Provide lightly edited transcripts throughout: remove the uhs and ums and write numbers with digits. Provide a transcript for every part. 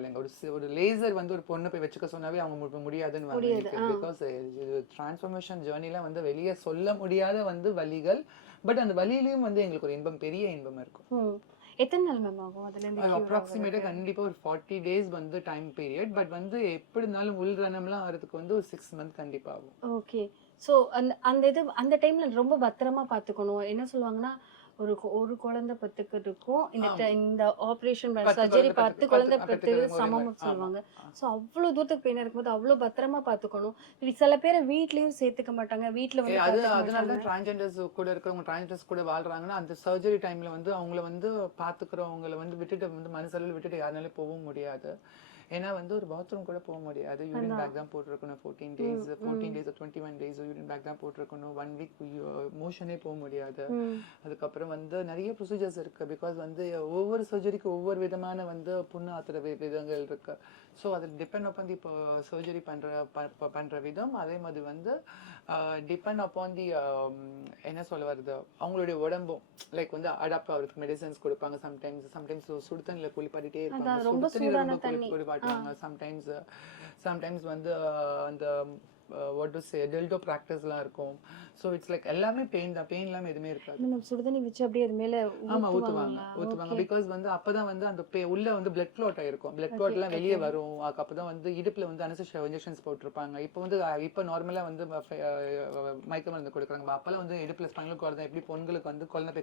இல்லைங்க. ஒரு லேசர் வந்து ஒரு பொண்ணு போய் வச்சுக்க சொன்னாவே அவங்க முடியாதுன்னு பிகாஸ் இது டிரான்ஸ்ஃபர்மேஷன் ஜேர்னில வந்து வெளியே சொல்ல முடியாத வந்து வலிகள். பட் அந்த வலியிலயும் வந்து எங்களுக்கு ஒரு இன்பம், பெரிய இன்பம் இருக்கும். எத்தனை நாள் மேம் ஆகும் அதுல இருந்து அப்ராக்சிமேட்டா கண்டிப்பா ஒரு 40 days வந்து டைம் பீரியட். பட் வந்து எப்படி இருந்தாலும் உள்ரணம்லாம் ஆகிறதுக்கு வந்து ஒரு 6 months கண்டிப்பா ஆகும். ஓகே. சோ அந்த அந்த இது அந்த டைம்ல ரொம்ப பத்திரமா பாத்துக்கணும். என்ன சொல்லுவாங்கன்னா ஒரு குழந்தை பெத்துக்கிறதுக்கும் இந்த ஆபரேஷன் சர்ஜரி 10 குழந்தை பெத்துக்கிறது சமம்னு சொல்லுவாங்க. சோ அவ்வளவு தூரத்துக்கு பெயின் இருக்கும்போது அவ்வளவு பத்திரமா பாத்துக்கணும். சில பேரை வீட்லயும் சேர்த்துக்க மாட்டாங்க. வீட்ல வந்து அதனால தான் டிரான்ஸ்ஜெண்டர்ஸ் கூட இருக்கிறவங்க, டிரான்ஸ்ஜெண்டர்ஸ் கூட வாழ்றாங்கன்னா அந்த சர்ஜரி டைம்ல வந்து அவங்கள வந்து பாத்துக்கிறவங்களை வந்து விட்டுட்டு வந்து மனசளவில் விட்டுட்டு யாருனாலும் போகவும் முடியாது. ஏன்னா வந்து ஒரு பாத்ரூம் கூட போக முடியாது. யூரின் பேக் தான் போட்டிருக்கணும் 14 days 21 days யூரின் பேக் தான் போட்டிருக்கணும். 1 week மோஷனே போக முடியாது. அதுக்கப்புறம் வந்து நிறைய ப்ரொசீஜர்ஸ் இருக்கு. பிகாஸ் வந்து ஒவ்வொரு சர்ஜரிக்கு ஒவ்வொரு விதமான வந்து புண்ணு ஆத்துற விதங்கள் இருக்கு. ஸோ அதில் டிபெண்ட் அப்பான் தி சர்ஜரி பண்ற விதம். அதே மாதிரி வந்து டிபெண்ட் அப்பான் தி என்ன சொல்ல வருது அவங்களுடைய உடம்பும் லைக் வந்து அடாப்ட் ஆகிறதுக்கு மெடிசன்ஸ் கொடுப்பாங்க. சம்டைம்ஸ் சுடு தண்ணியில் குளிப்பாட்டிட்டே இருப்பாங்க. சுடு தண்ணியில் ரொம்ப குளிப்பாட்டுவாங்க. சம்டைம்ஸ் வந்து அந்த வாட் டு சே டெல்டோ பிராக்டிஸ்லாம் இருக்கும். ஸோ இட்ஸ் லைக் எல்லாமே பெயின் தான். பெயின் இல்லாமல் எதுவுமே இருக்காது. நம்ம சுடுதண்ணி வச்சு அப்படியே அது மேல ஊற்றுவாங்க. பிகாஸ் வந்து அப்பதான் வந்து அந்த உள்ள வந்து பிளட் க்ளாட் ஆயிருக்கும். பிளட் க்ளாட்லாம் வெளியே வரும். அப்பதான் வந்து இடுப்புல வந்து அனஸ்தீசியா இன்ஜெக்ஷன்ஸ் போட்டிருப்பாங்க. இப்போ நார்மலா வந்து மயக்க மருந்து கொடுக்குறாங்க. அப்பெல்லாம் வந்து இடுப்புல ஸ்பைனல் கார்டு தான் எப்படி பொண்களுக்கு வந்து குழந்தை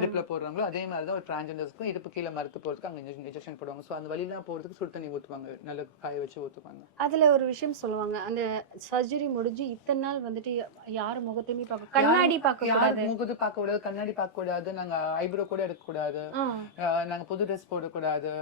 இடுப்புல போடுறாங்களோ அதே மாதிரி தான் ஒரு டிரான்ஸ்ஜெண்டர்ஸ்க்கும் இடுப்பு கீழே மறுத்து போறதுக்கு அங்க இன்ஜெக்ஷன் போடுவாங்க. ஸோ அந்த வழியெல்லாம் போறதுக்கு சுடு தண்ணி ஊற்றுவாங்க. நல்லா காய வச்சு ஊற்றுவாங்க. அதுல ஒரு விஷயம் சொல்லுவாங்க. அந்த சர்ஜரி முடிஞ்சு இத்தனை நாள் வந்துட்டு யாரு முகத்தையுமே பார்க்க கண்ணாடி பார்க்க கூடாது. முகத்தை பார்க்க கூடாது, கண்ணாடி பார்க்க கூடாது. நாங்க ஐப்ரோ கூட எடுக்க கூடாது. நாங்க புது ட்ரெஸ் போடக்கூடாது.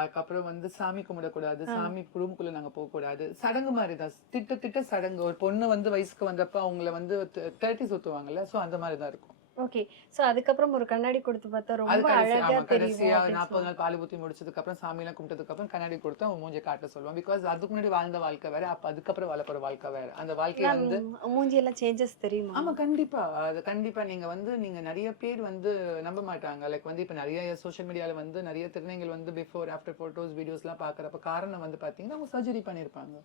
அதுக்கப்புறம் வந்து சாமி கும்பிடக்கூடாது. சாமி ரூமுக்குள்ள நாங்க போக கூடாது. சடங்கு மாதிரிதான், திட்ட சடங்கு. ஒரு பொண்ணு வந்து வயசுக்கு வந்தப்ப அவங்கள வந்து 30 சுத்துவாங்கல்ல. சோ அந்த மாதிரிதான் இருக்கும். ஓகே. சோ அதுக்கப்புறம் ஒரு கண்ணாடி கொடுத்து பார்த்தா ரொம்ப அழகா தெரியும். 40 நாள் பால் ஊத்தி முடிச்சதுக்கு அப்புறம் சாமி எல்லாம் கும்பிட்டதுக்கு அப்புறம் கண்ணாடி கொடுத்து அவங்க மூஞ்சி காட்ட சொல்லுவாங்க. பிகாஸ் அதுக்கு முன்னாடி வாழ்ந்த வாழ்க்கை வேற, அப்ப அதுக்கப்புறம் வாழப்போற வாழ்க்கை வேற. அந்த வாழ்க்கைய வந்து மூஞ்சி எல்லாம் சேஞ்சஸ் தெரியுமா? ஆமா கண்டிப்பா. அது கண்டிப்பா. நீங்க நிறைய பேர் வந்து நம்ப மாட்டாங்க. லைக் வந்து இப்ப நிறைய சோசியல் மீடியால வந்து நிறைய திருநங்கைகள் வந்து பிஃபோர் ஆஃப்டர் போட்டோஸ் வீடியோஸ் எல்லாம் பாக்குறப்ப காரணம் வந்து பாத்தீங்கன்னா அவங்க சர்ஜரி பண்ணிருப்பாங்க.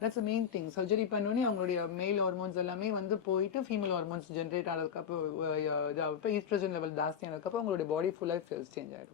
That's main thing. சர்ஜரி பண்ணோடனே அவங்களுடைய மேல் ஹார்மோன்ஸ் எல்லாமே வந்து போயிட்டு ஃபீமேல் ஹார்மோன்ஸ் ஜென்ரேட் ஆனதுக்கு அப்புறம் ஈஸ்ட்ரோஜன் லெவல் ஜாஸ்தி ஆனதுக்கு அப்புறம் உங்களுடைய பாடி ஃபுல்லா சேஞ்ச் ஆயிடும்.